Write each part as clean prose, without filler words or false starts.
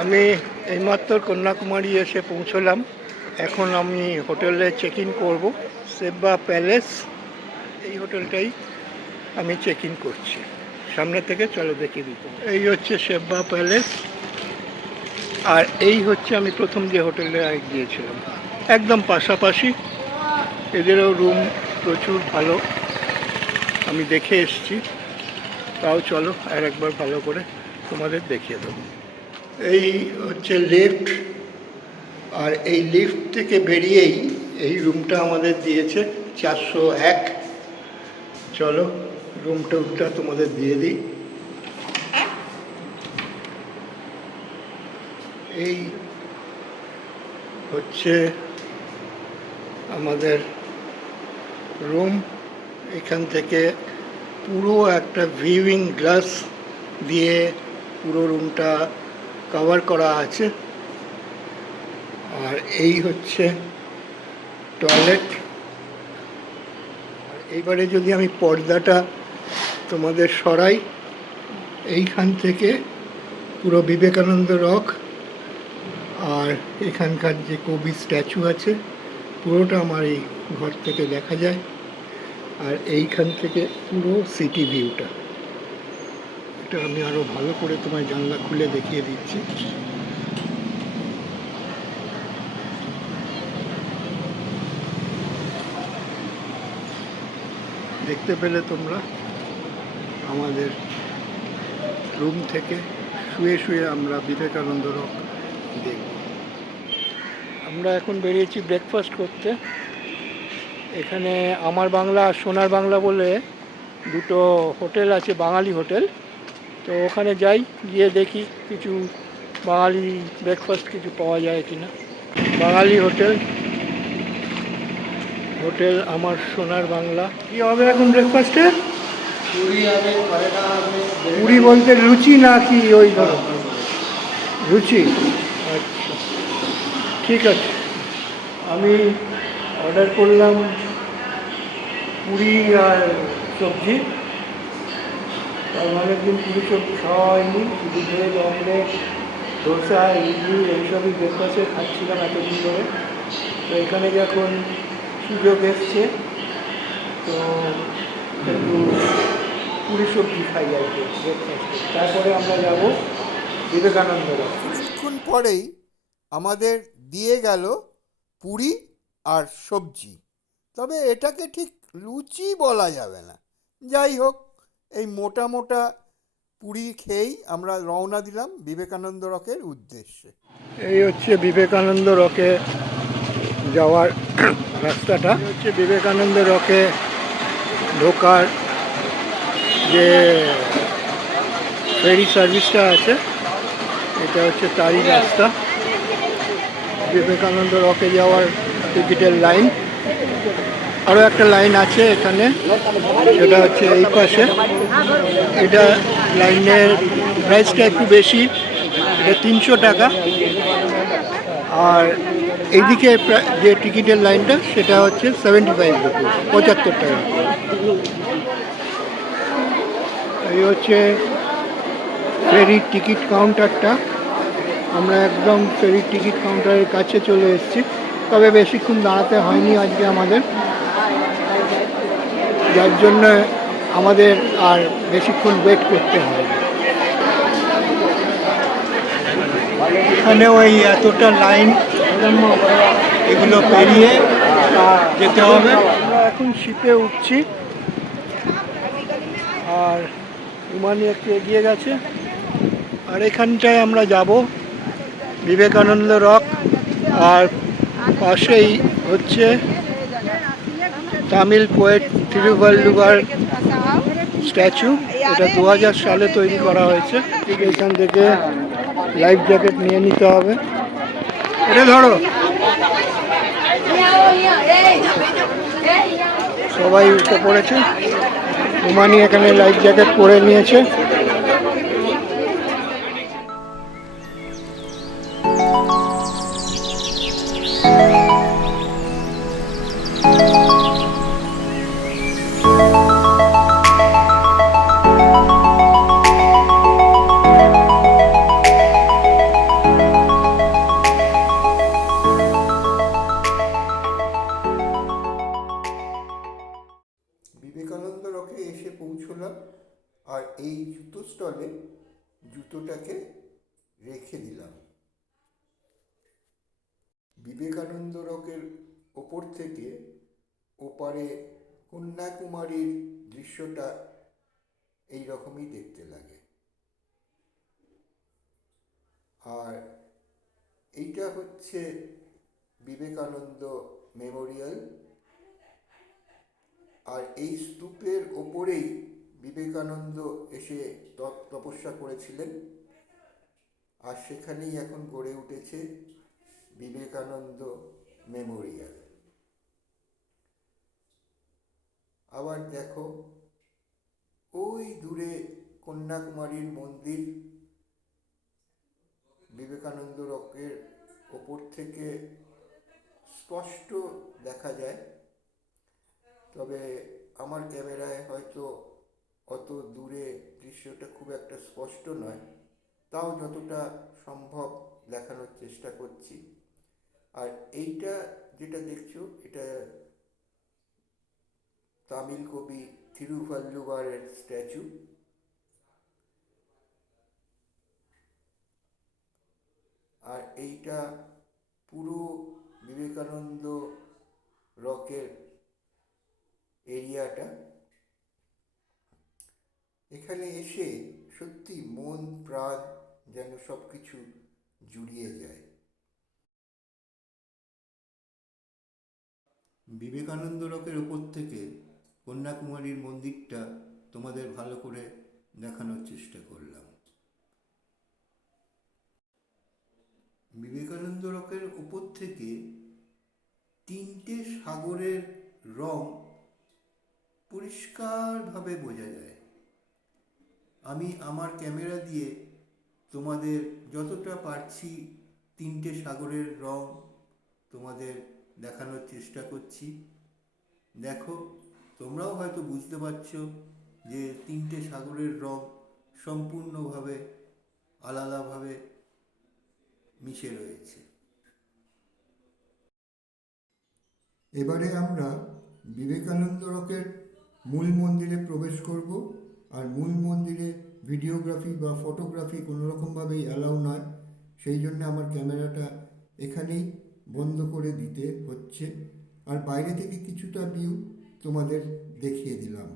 আমি এইমাত্র কন্যাকুমারী এসে পৌঁছলাম। এখন আমি হোটেলে চেক ইন করবো। সেব্বা প্যালেস, এই হোটেলটাই আমি চেক ইন করছি। সামনে থেকে চলো দেখিয়ে দিত। এই হচ্ছে সেব্বা প্যালেস, আর এই হচ্ছে আমি প্রথম যে হোটেলে গিয়েছিলাম, একদম পাশাপাশি। এদেরও রুম প্রচুর ভালো, আমি দেখে এসছি। তাও চলো আর একবার ভালো করে তোমাদের দেখিয়ে দেবো। এই হচ্ছে লিফট, আর এই লিফট থেকে বেরিয়েই এই রুমটা আমাদের দিয়েছে 401। চলো রুমটা তোমাদের দিয়ে দিই। এই হচ্ছে আমাদের রুম। এখান থেকে পুরো একটা ভিউইং গ্লাস দিয়ে পুরো রুমটা কভার করা আছে। আর এই হচ্ছে টয়লেট। আর এইবারে যদি আমি পর্দাটা তোমাদের সরাই, এইখান থেকে পুরো বিবেকানন্দ রক আর এখানকার যে কবি স্ট্যাচু আছে পুরোটা আমার এই ঘর থেকে দেখা যায়। আর এইখান থেকে পুরো সিটি ভিউটা, এটা আমি আরও ভালো করে তোমায় জানলা খুলে দেখিয়ে দিচ্ছি। দেখতে পেলে তোমরা, আমাদের রুম থেকে শুয়ে শুয়ে আমরা বিবেকানন্দ রক দেখব। আমরা এখন বেরিয়েছি ব্রেকফাস্ট করতে। এখানে আমার বাংলা আর সোনার বাংলা বলে দুটো হোটেল আছে, বাঙালি হোটেল। তো ওখানে যাই, গিয়ে দেখি কিছু বাঙালি ব্রেকফাস্ট কিছু পাওয়া যায় কিনা। বাঙালি হোটেল, হোটেল আমার সোনার বাংলা। কি হবে এখন ব্রেকফাস্টে? পুরি বলতে লুচি না কি ওই ধরো? লুচি, আচ্ছা ঠিক আছে। আমি অর্ডার করলাম পুরি আর সবজি। অনেকদিন পুরি সবজি খাওয়া হয়নি, শুধু ভেজ, অমলেট, ধোসা, ইডলি এইসবই ব্রেকফাস্টে খাচ্ছিলাম এতদিন ধরে। তো এখানে যখন সুযোগ এসছে তো একটু পুরি সবজি খাই আর কি ব্রেকফাস্টে। তারপরে আমরা যাব বিবেকানন্দ রক। কিছুক্ষণ পরেই আমাদের দিয়ে গেল পুরি আর সবজি, তবে এটাকে ঠিক লুচি বলা যাবে না। যাই হোক, এই মোটা মোটা পুরি খেয়েই আমরা রওনা দিলাম বিবেকানন্দ রকের উদ্দেশ্যে। এই হচ্ছে বিবেকানন্দ রকে যাওয়ার রাস্তাটা। হচ্ছে বিবেকানন্দ রকে ঢোকার যে ফেরি সার্ভিসটা আছে, এটা হচ্ছে তারই রাস্তা। বিবেকানন্দ রকে যাওয়ার টিকিটের লাইন, আরও একটা লাইন আছে এখানে, সেটা হচ্ছে এই পাশে। এটা লাইনের প্রাইসটা একটু বেশি, এটা 300 টাকা। আর এইদিকে যে টিকিটের লাইনটা সেটা হচ্ছে 75 রুপিস, 75 টাকা। এই হচ্ছে ফেরির টিকিট কাউন্টারটা। আমরা একদম ফেরির টিকিট কাউন্টারের কাছে চলে এসেছি, তবে বেশিক্ষণ দাঁড়াতে হয়নি আজকে আমাদের, যার জন্য আমাদের আর বেশিক্ষণ ওয়েট করতে হয়। এখানে ওই এতটা লাইন, এগুলো পেরিয়ে যেতে হবে। আমরা এখন শিপে উঠছি, আর উমানি একটু এগিয়ে গেছে। আর এখানটায় আমরা যাব বিবেকানন্দ রক, আর পাশেই হচ্ছে তামিল পোয়েট তিরুভাল্লুভার স্ট্যাচু। এটা 2000 সালে তৈরি করা হয়েছে। ঠিক এখান থেকে লাইফ জ্যাকেট নিয়ে নিতে হবে। এটা ধরো, সবাই উঠে পড়েছে। উমানি এখানে লাইফ জ্যাকেট পরে নিয়েছে। তলে জুতোটাকে রেখে দিলাম। বিবেকানন্দ রকের ওপর থেকে ওপারে কন্যাকুমারীর দৃশ্যটা এই রকমই দেখতে লাগে। আর এইটা হচ্ছে বিবেকানন্দ মেমোরিয়াল। আর এই স্তূপের ওপরেই বিবেকানন্দ এসে তপস্যা করেছিলেন, আর সেখানেই এখন গড়ে উঠেছে বিবেকানন্দ মেমোরিয়াল। আবার দেখো ওই দূরে কন্যাকুমারীর মন্দির বিবেকানন্দ রকের ওপর থেকে স্পষ্ট দেখা যায়, তবে আমার ক্যামেরায় হয়তো অত দূরে দৃশ্যটা খুব একটা স্পষ্ট নয়, তাও যতটা সম্ভব দেখানোর চেষ্টা করছি। আর এইটা যেটা দেখছো এটা তামিল কবি থিরুভাল্লুভারের স্ট্যাচু। আর এইটা পুরো বিবেকানন্দ রকের এরিয়াটা। এখানে এসে সত্যি মন প্রাণ যেন সব কিছু জুড়িয়ে যায়। বিবেকানন্দ রকের ওপর থেকে কন্যাকুমারীর মন্দিরটা তোমাদের ভালো করে দেখানোর চেষ্টা করলাম। বিবেকানন্দ রকের ওপর থেকে তিনটে সাগরের রং পরিষ্কারভাবে বোঝা যায়। আমি আমার ক্যামেরা দিয়ে তোমাদের যতটা পারছি তিনটে সাগরের রং তোমাদের দেখানোর চেষ্টা করছি। দেখো, তোমরাও হয়তো বুঝতে পারছো যে তিনটে সাগরের রং সম্পূর্ণভাবে আলাদাভাবে মিশে রয়েছে। এবারে আমরা বিবেকানন্দ রকের মূল মন্দিরে প্রবেশ করব। আর মূল মন্দিরে ভিডিওগ্রাফি বা ফটোগ্রাফি কোনোরকমভাবেই অ্যালাউ নয়, সেই জন্য আমার ক্যামেরাটা এখানেই বন্ধ করে দিতে হচ্ছে। আর বাইরে থেকে কিছুটা ভিউ তোমাদের দেখিয়ে দিলাম।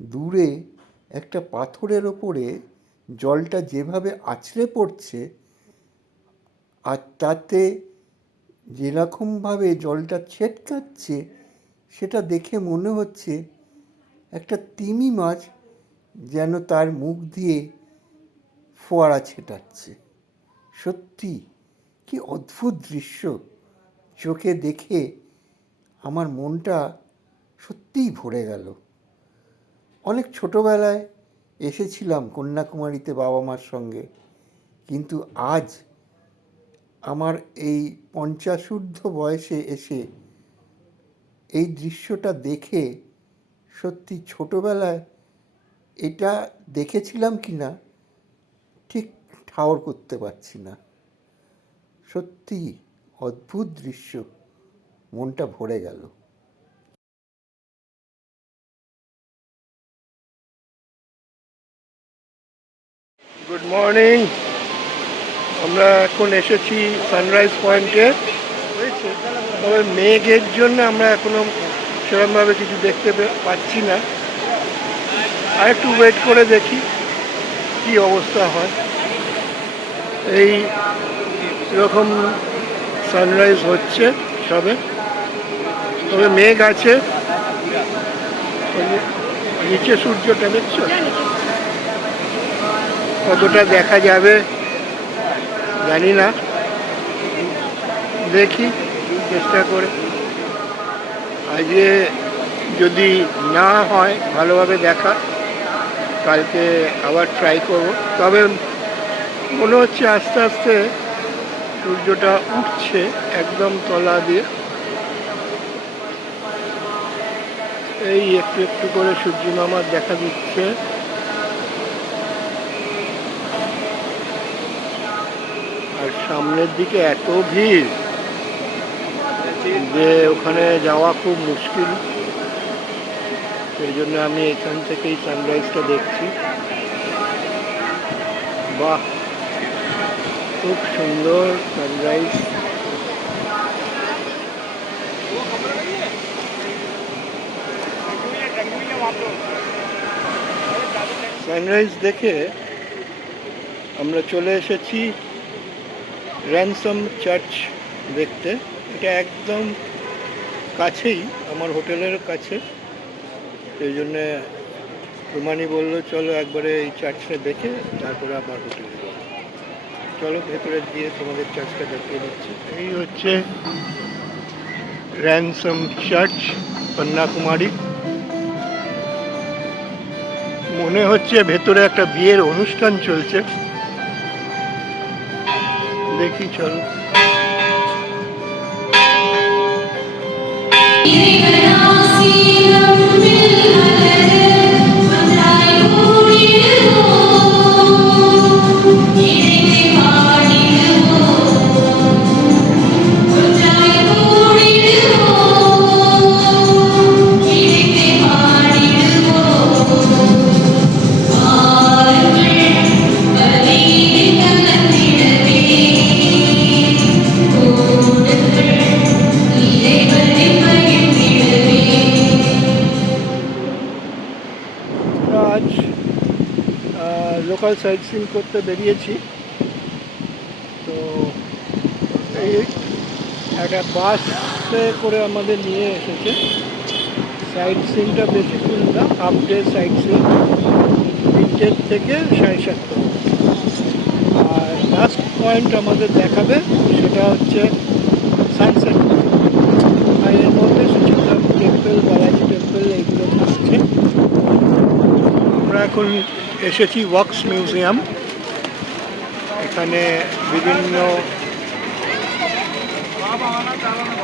দূরে একটা পাথরের ওপরে জলটা যেভাবে আছড়ে পড়ছে, আর তাতে যেরকমভাবে জলটা ছেটকাচ্ছে, সেটা দেখে মনে হচ্ছে একটা তিমি মাছ যেন তার মুখ দিয়ে ফোয়ারা ছেটাচ্ছে। সত্যি কি অদ্ভুত দৃশ্য! চোখে দেখে আমার মনটা সত্যিই ভরে গেল। অনেক ছোটোবেলায় এসেছিলাম কন্যাকুমারীতে বাবা মার সঙ্গে, কিন্তু আজ আমার এই 50 বয়সে এসে এই দৃশ্যটা দেখে সত্যি ছোটোবেলায় এটা দেখেছিলাম কি না ঠিক ঠাওর করতে পারছি না। সত্যি অদ্ভুত দৃশ্য, মনটা ভরে গেল। Good morning. আমরা এখন এসেছি সানরাইজ পয়েন্টে। তবে মেঘের জন্য আমরা এখনো সেরকমভাবে কিছু দেখতে পাচ্ছি না। আর একটু ওয়েট করে দেখি কি অবস্থা হয়। এই এরকম সানরাইজ হচ্ছে সবে, তবে মেঘ আছে। নিচে সূর্যটা দেখছো, কতটা দেখা যাবে জানি না, দেখি চেষ্টা করে। আজকে যদি না হয় ভালোভাবে দেখা, কালকে আবার ট্রাই করব। তবে মনে হচ্ছে আস্তে আস্তে সূর্যটা উঠছে একদম তলা দিয়ে। এই একটু একটু করে সূর্য মামার দেখা দিচ্ছে। আর আর সামনের দিকে এত ভিড় যে ওখানে যাওয়া খুব মুশকিল। সেই জন্য আমি এখান থেকেই সানরাইজটা দেখছি। বাহ, খুব সুন্দর সানরাইজ। সানরাইজ দেখে আমরা চলে এসেছি র্যানসাম চার্চ দেখতে। এটা একদম কাছেই, আমার হোটেলের কাছে। সেই জন্যে রুমানি বললো চলো একবারে এই চার্চটা দেখে তারপরে আবার হোটেলে যাবো। চলো ভেতরে গিয়ে তোমাদের চার্চটা দেখিয়ে দিচ্ছি। এই হচ্ছে র্যানসাম চার্চ, কন্যাকুমারী। মনে হচ্ছে ভেতরে একটা বিয়ের অনুষ্ঠান চলছে। দেখি চলো। আজ লোকাল সাইট সিন করতে বেরিয়েছি। তো এই একটা বাসে করে আমাদের নিয়ে এসেছে। সাইট সিনটা বেশিক্ষণ না, হাফ ডে সাইট সিন, 3টে থেকে 7:30। আর লাস্ট পয়েন্ট আমাদের দেখাবে সেটা হচ্ছে সানসেট। আর এর মধ্যে সচিন্দ্রাম টেম্পল, বালাজি টেম্পল এইগুলো থাকছে। আমরা এখন এসেছি ওয়াক্স মিউজিয়াম। এখানে বিভিন্ন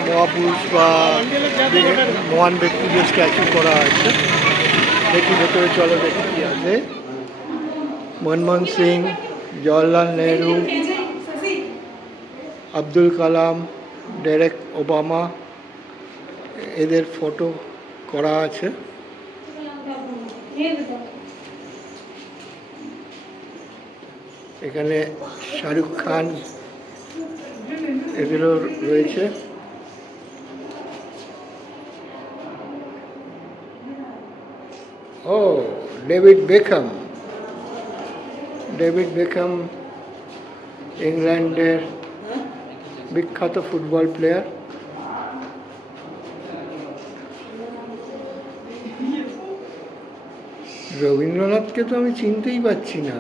মহাপুরুষ বা মহান ব্যক্তিদের স্ট্যাচু করা আছে। দেখি ভেতরে, চলো দেখি কি আছে। মনমোহন সিং, জওয়াহরলাল নেহরু, আব্দুল কালাম, ডেরেক ওবামা, এদের ফটো করা আছে। এখানে শাহরুখ খান এদেরও রয়েছে। ও ডেভিড বেকহাম, ইংল্যান্ডের বিখ্যাত ফুটবল প্লেয়ার। রবীন্দ্রনাথকে তো আমি চিনতেই পারছি না।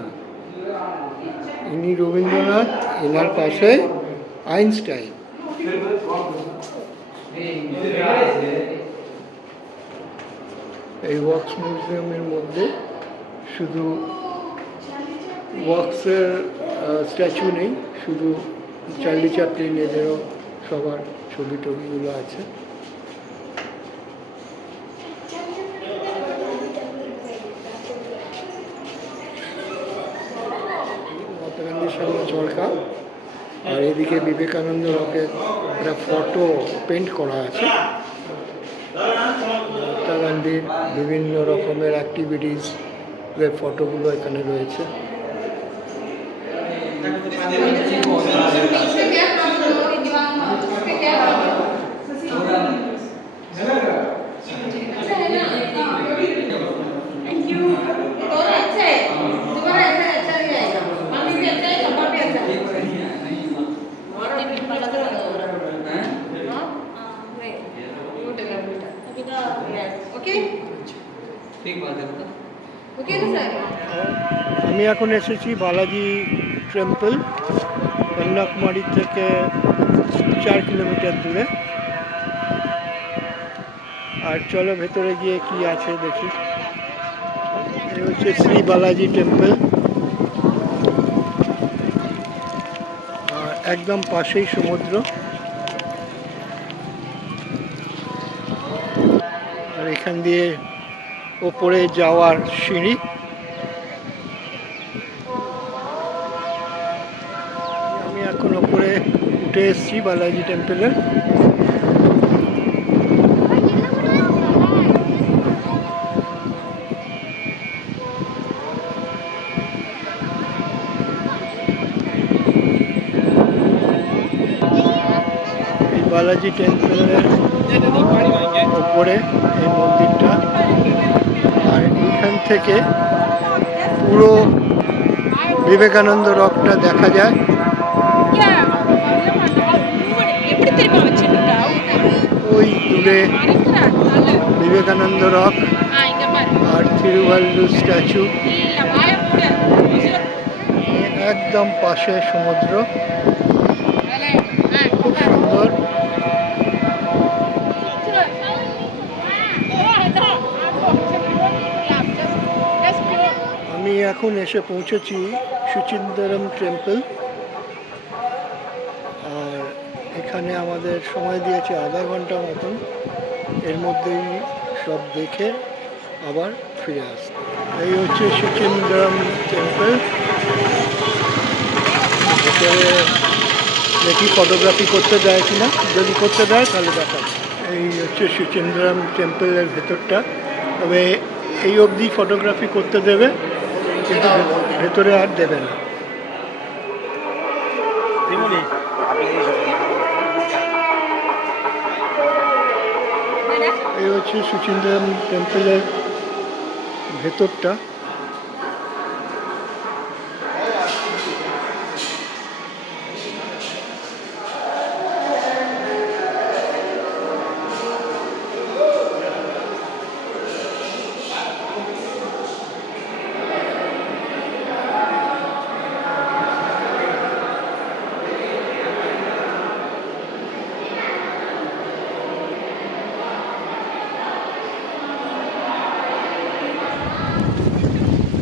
ইনি রবীন্দ্রনাথ, এনার পাশে আইনস্টাইন। এই ওয়াক্স মিউজিয়ামের মধ্যে শুধু ওয়াক্সের স্ট্যাচু নেই, শুধু চার্লি চ্যাপলিন এদেরও সবার ছবি টবিগুলো আছে। মহাত্মা গান্ধীর সামনে চরকা, আর এদিকে বিবেকানন্দ রকের একটা ফটো পেন্ট করা আছে। মহাত্মা গান্ধীর বিভিন্ন রকমের অ্যাক্টিভিটিস এর ফটোগুলো এখানে রয়েছে। আমি এখন এসেছি বালাজি টেম্পল, কন্যাকুমারী থেকে 4 কিলোমিটার দূরে। আর চলো ভেতরে গিয়ে কি আছে দেখি। এই হচ্ছে শ্রী বালাজি টেম্পল, একদম পাশেই সমুদ্র। আর এখান দিয়ে ওপরে যাওয়ার সিঁড়ি। আমি এখন উঠে এসেছি বালাজি টেম্পলের। এই বালাজি টেম্পলের ওপরে এই মন্দিরটা, আর এইখান থেকে পুরো বিবেকানন্দ রকটা দেখা যায়। ওই দূরে বিবেকানন্দ রক আর থিরুভাল্লুর স্ট্যাচু, একদম পাশে সমুদ্র, খুব সুন্দর। আমি এখন এসে পৌঁছেছি সুচিন্দরম টেম্পল, আর এখানে আমাদের সময় দিয়েছে আধা ঘন্টা মতন, এর মধ্যেই সব দেখে আবার ফিরে আসতে। এই হচ্ছে সুচিন্দরম টেম্পল। ভেতরে দেখি ফটোগ্রাফি করতে দেয় কিনা, যদি করতে দেয় তাহলে দেখাবো। এই হচ্ছে সুচিন্দরম টেম্পলের ভেতরটা, তবে এই অবধি ফটোগ্রাফি করতে দেবে, কিন্তু ভেতরে আর দেবে না। এই হচ্ছে সুচিন্দরম টেম্পলের ভেতরটা।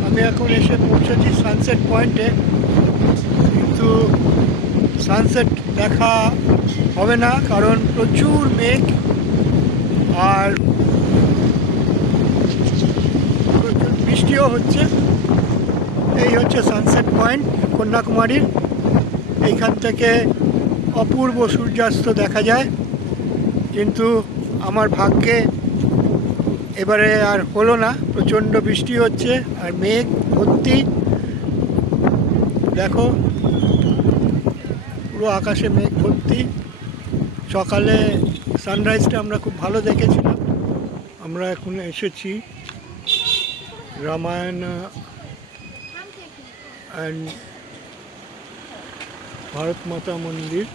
আমি এখন এসে পৌঁছেছি সানসেট পয়েন্টে, কিন্তু সানসেট দেখা হবে না, কারণ প্রচুর মেঘ আর প্রচুর বৃষ্টিও হচ্ছে। এই হচ্ছে সানসেট পয়েন্ট কন্যাকুমারীর। এইখান থেকে অপূর্ব সূর্যাস্ত দেখা যায়, কিন্তু আমার ভাগ্যে এবারে আর হলো না, প্রচণ্ড বৃষ্টি হচ্ছে আর মেঘ ভর্তি। দেখো পুরো আকাশে মেঘ ভর্তি। সকালে সানরাইজটা আমরা খুব ভালো দেখেছিলাম। আমরা এখন এসেছি রামায়ণা অ্যান্ড ভারত মাতা মন্দির।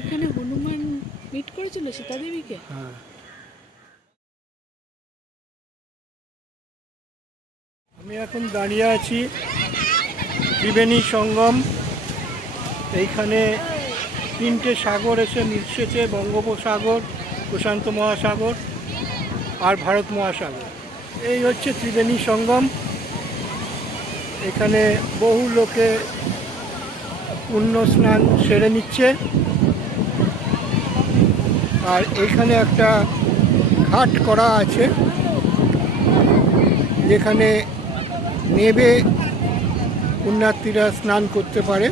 এখানে হনুমান মিট করেছিল সীতা দেবীকে। হ্যাঁ, আমি এখন দাঁড়িয়ে আছি ত্রিবেণী সঙ্গম। এইখানে তিনটে সাগর এসে মিশেছে, বঙ্গোপসাগর, প্রশান্ত মহাসাগর আর ভারত মহাসাগর। এই হচ্ছে ত্রিবেণী সঙ্গম। এখানে বহু লোকে পুণ্য স্নান সেরে নিচ্ছে, আর এখানে একটা ঘাট করা আছে যেখানে নেবে পুণ্যার্থীরা স্নান করতে পারে।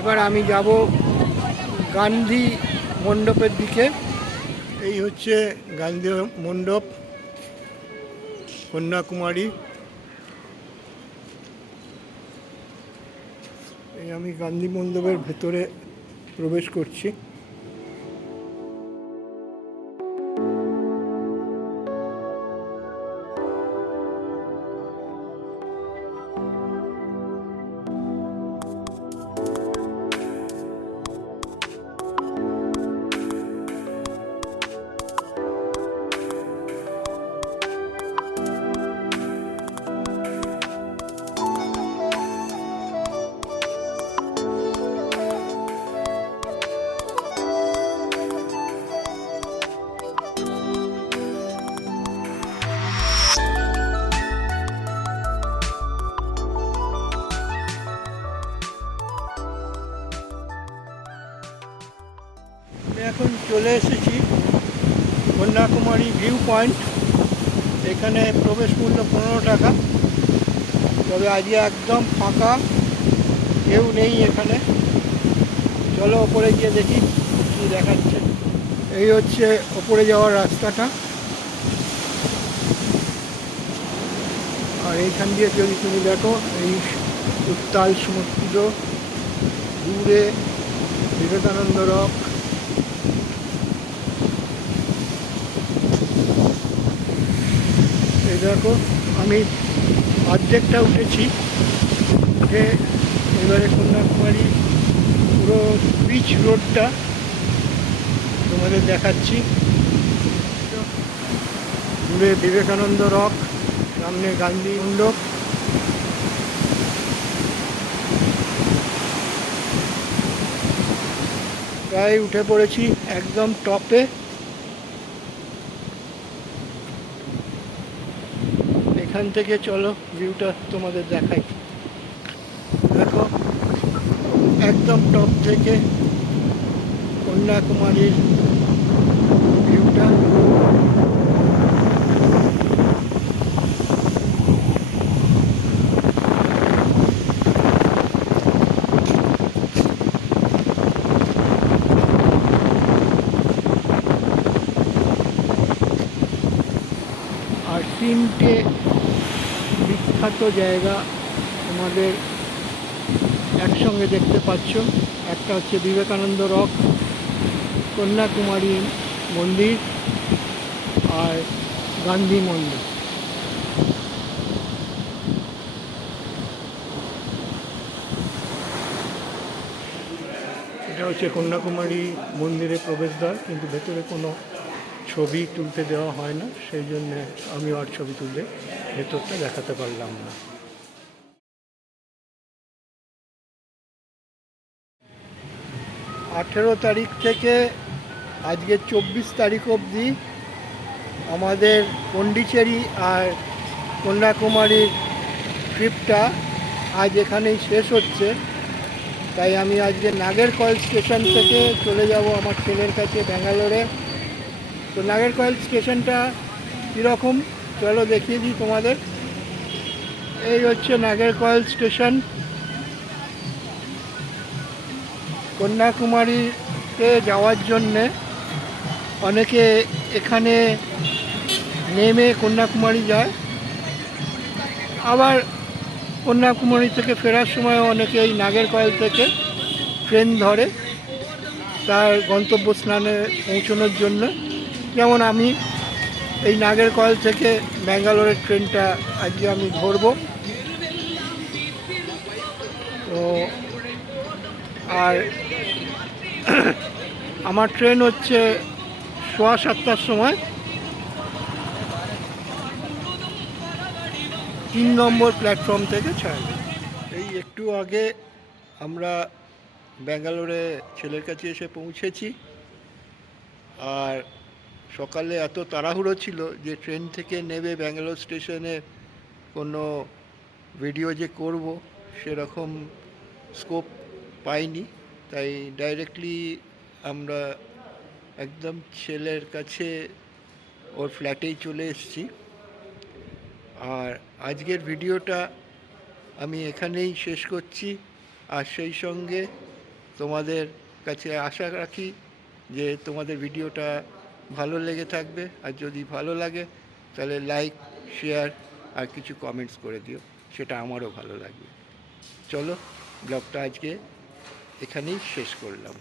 এবার আমি যাব গান্ধী মণ্ডপের দিকে। এই হচ্ছে গান্ধী মণ্ডপ কন্যাকুমারী। এই আমি গান্ধী মণ্ডপের ভেতরে প্রবেশ করছি। আমি এখন চলে এসেছি কন্যাকুমারী ভিউ পয়েন্ট। এখানে প্রবেশ মূল্য 15 টাকা। তবে আজকে একদম ফাঁকা, কেউ নেই এখানে। চলো ওপরে গিয়ে দেখি কি দেখাচ্ছে। এই হচ্ছে ওপরে যাওয়ার রাস্তাটা, আর এইখান দিয়ে যদি তুমি দেখো এই উত্তাল সমুদ্র, দূরে বিবেকানন্দ রক। এই দেখো আমি অর্ধেকটা উঠেছি, উঠে এবারে কন্যাকুমারী পুরো বিচ রোডটা তোমাদের দেখাচ্ছি। দূরে বিবেকানন্দ রক, সামনে গান্ধী মণ্ডপ। প্রায় উঠে পড়েছি একদম টপে। এখান থেকে চলো ভিউটা তোমাদের দেখাই। দেখো একদম টপ থেকে কন্যাকুমারীর ভিউটা। আর তিনটে বিখ্যাত জায়গা তোমাদের একসঙ্গে দেখতে পাচ্ছ। একটা হচ্ছে বিবেকানন্দ রক, কন্যাকুমারী মন্দির, আর গান্ধী মন্দির। এটা হচ্ছে কন্যাকুমারী মন্দিরের প্রবেশদ্বার, কিন্তু ভেতরে কোনো ছবি তুলতে দেওয়া হয় না, সেই জন্যে আমি আর ছবি তুলে ভেতরটা দেখাতে পারলাম না। 18 তারিখ থেকে আজকে 24 তারিখ অবধি আমাদের পন্ডিচেরি আর কন্যাকুমারীর ট্রিপটা আজ এখানেই শেষ হচ্ছে। তাই আমি আজকে নাগেরকয়েল স্টেশন থেকে চলে যাব আমার ছেলের কাছে ব্যাঙ্গালোরে। তো নাগেরকয়েল স্টেশনটা কীরকম চলো দেখিয়ে দিই তোমাদের। এই হচ্ছে নাগেরকয়েল স্টেশন। কন্যাকুমারীতে যাওয়ার জন্যে অনেকে এখানে নেমে কন্যাকুমারী যায়, আবার কন্যাকুমারী থেকে ফেরার সময় অনেকে এই নাগেরকয়েল থেকে ট্রেন ধরে তার গন্তব্যস্থানে পৌঁছানোর জন্য। যেমন আমি এই নাগেরকয়েল থেকে ব্যাঙ্গালোরের ট্রেনটা আজকে আমি ধরব। তো আর আমার ট্রেন হচ্ছে 7:15 সময় 3 নম্বর প্ল্যাটফর্ম থেকে ছাড়বে। এই একটু আগে আমরা ব্যাঙ্গালোরে ছেলের কাছে এসে পৌঁছেছি। আর সকালে এত তাড়াহুড়ো ছিল যে ট্রেন থেকে নেমে ব্যাঙ্গালোর স্টেশনে কোনো ভিডিও যে করব সেরকম স্কোপ পাইনি, তাই ডাইরেক্টলি আমরা একদম ছেলের কাছে ওর ফ্ল্যাটেই চলে এসেছি। আর আজকের ভিডিওটা আমি এখানেই শেষ করছি। আর সেই সঙ্গে তোমাদের কাছে আশা রাখি যে তোমাদের ভিডিওটা ভালো লেগে থাকবে, আর যদি ভালো লাগে তাহলে লাইক, শেয়ার আর কিছু কমেন্টস করে দিও, সেটা আমারও ভালো লাগবে। চলো ব্লগটা আজকে এখানেই শেষ করলাম।